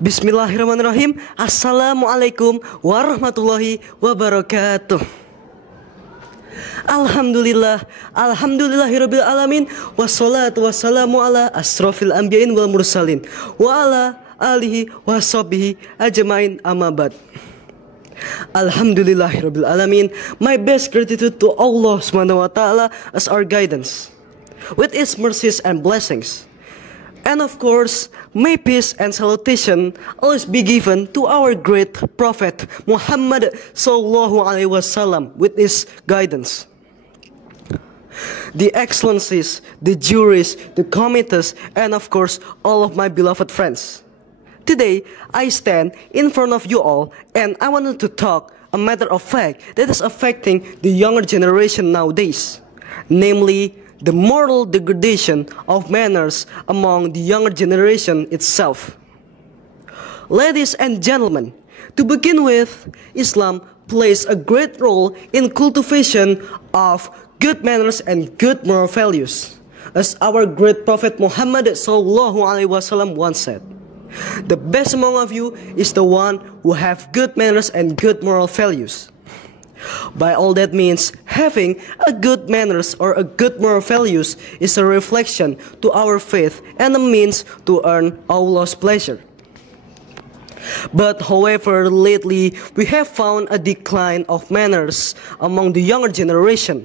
Bismillahirrahmanirrahim. Assalamualaikum warahmatullahi wabarakatuh. Alhamdulillahirabbil alamin, wassalatu wassalamu ala asrofil anbiya'in wal mursalin wa ala alihi washabihi ajmain, amma ba'd. Alhamdulillahirabbil alamin. My best gratitude to Allah Subhanahu wa taala as our guidance, with His mercies and blessings. And of course, may peace and salutation always be given to our great Prophet Muhammad sallallahu alaihi wasallam with his guidance. The excellencies, the juries, the committees, and of course, all of my beloved friends. Today, I stand in front of you all, and I wanted to talk a matter of fact that is affecting the younger generation nowadays, namely the moral degradation of manners among the younger generation itself. Ladies and gentlemen, to begin with, Islam plays a great role in cultivation of good manners and good moral values. As our great Prophet Muhammad sallallahu alaihi wasallam once said, "The best among of you is the one who have good manners and good moral values." By all that means, having a good manners or a good moral values is a reflection to our faith and a means to earn Allah's pleasure. But however, lately we have found a decline of manners among the younger generation,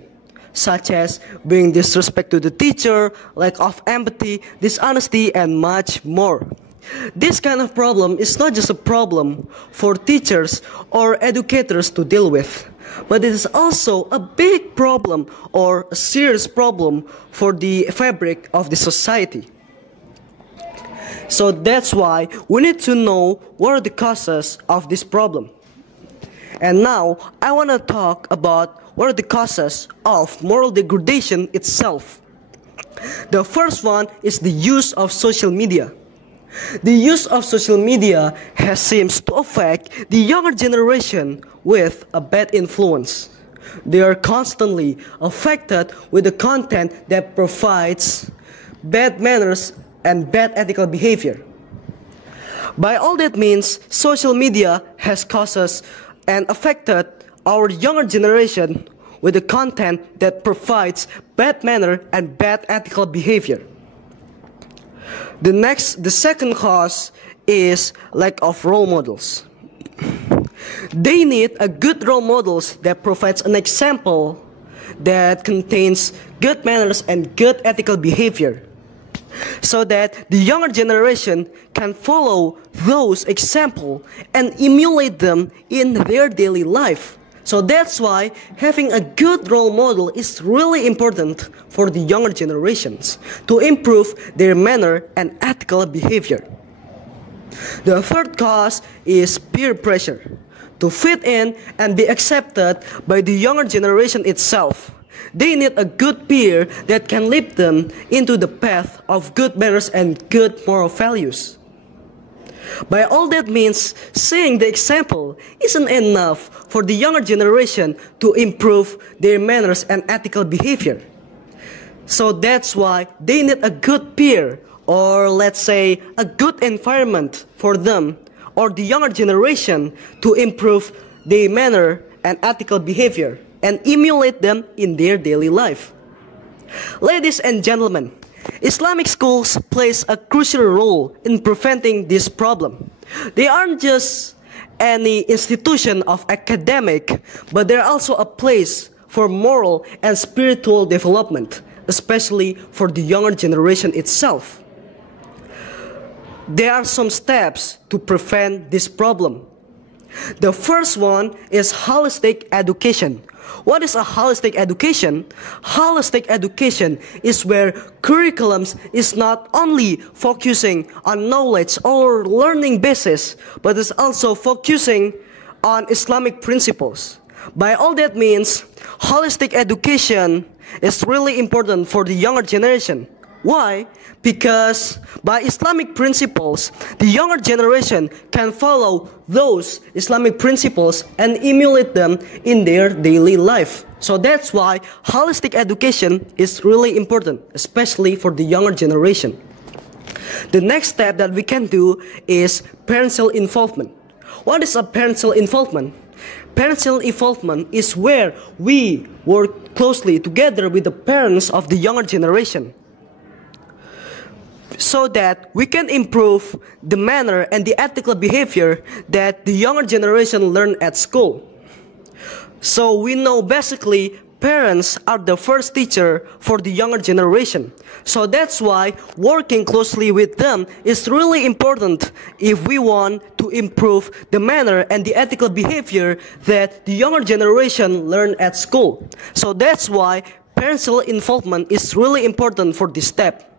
such as being disrespect to the teacher, lack of empathy, dishonesty, and much more. This kind of problem is not just a problem for teachers or educators to deal with, but it is also a big problem or a serious problem for the fabric of the society. So that's why we need to know what are the causes of this problem. And now I want to talk about what are the causes of moral degradation itself. The first one is the use of social media. The use of social media has seems to affect the younger generation with a bad influence. They are constantly affected with the content that provides bad manners and bad ethical behavior. By all that means, social media has caused and affected our younger generation with the content that provides bad manner and bad ethical behavior. The second cause is lack of role models. They need a good role models that provides an example that contains good manners and good ethical behavior, so that the younger generation can follow those example and emulate them in their daily life. So that's why having a good role model is really important for the younger generations to improve their manner and ethical behavior. The third cause is peer pressure. To fit in and be accepted by the younger generation itself, they need a good peer that can lead them into the path of good manners and good moral values. By all that means, seeing the example isn't enough for the younger generation to improve their manners and ethical behavior. So that's why they need a good peer, or let's say a good environment for them or the younger generation to improve their manner and ethical behavior and emulate them in their daily life. Ladies and gentlemen, Islamic schools plays a crucial role in preventing this problem. They aren't just any institution of academic, but they're also a place for moral and spiritual development, especially for the younger generation itself. There are some steps to prevent this problem. The first one is holistic education. What is a holistic education? Holistic education is where curriculums is not only focusing on knowledge or learning basis, but is also focusing on Islamic principles. By all that means, holistic education is really important for the younger generation. Why? Because by Islamic principles, the younger generation can follow those Islamic principles and emulate them in their daily life. So that's why holistic education is really important, especially for the younger generation. The next step that we can do is parental involvement. What is a parental involvement? Parental involvement is where we work closely together with the parents of the younger generation so that we can improve the manner and the ethical behavior that the younger generation learn at school. So we know basically parents are the first teacher for the younger generation. So that's why working closely with them is really important if we want to improve the manner and the ethical behavior that the younger generation learn at school. So that's why parental involvement is really important for this step.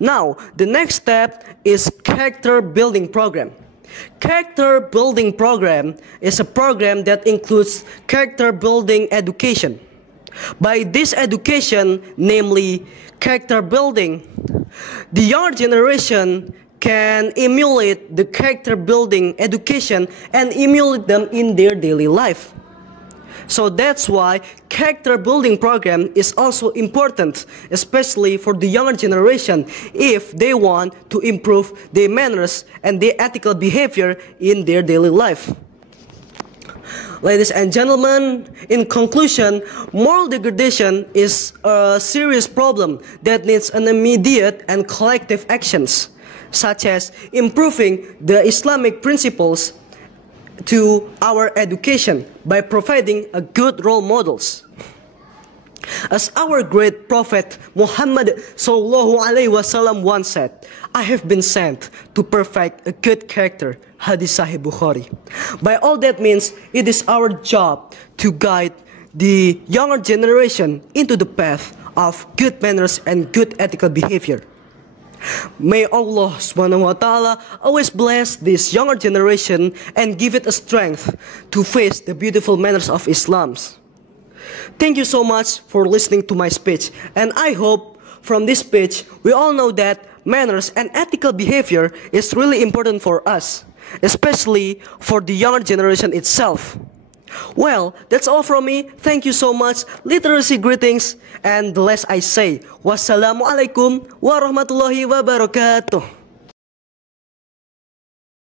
Now, the next step is character building program. Character building program is a program that includes character building education. By this education, namely character building, the younger generation can emulate the character building education and emulate them in their daily life. So that's why character building program is also important, especially for the younger generation if they want to improve their manners and their ethical behavior in their daily life. Ladies and gentlemen, in conclusion, moral degradation is a serious problem that needs an immediate and collective actions, such as improving the Islamic principles to our education by providing a good role models. As our great prophet Muhammad sallallahu alaihi wasallam once said, "I have been sent to perfect a good character." Hadith Sahih Bukhari. By all that means, it is our job to guide the younger generation into the path of good manners and good ethical behavior. May Allah subhanahu wa ta'ala always bless this younger generation and give it a strength to face the beautiful manners of Islam. Thank you so much for listening to my speech, and I hope from this speech we all know that manners and ethical behavior is really important for us, especially for the younger generation itself. Well, that's all from me. Thank you so much. Literacy greetings, and the less I say, wassalamualaikum warahmatullahi wabarakatuh.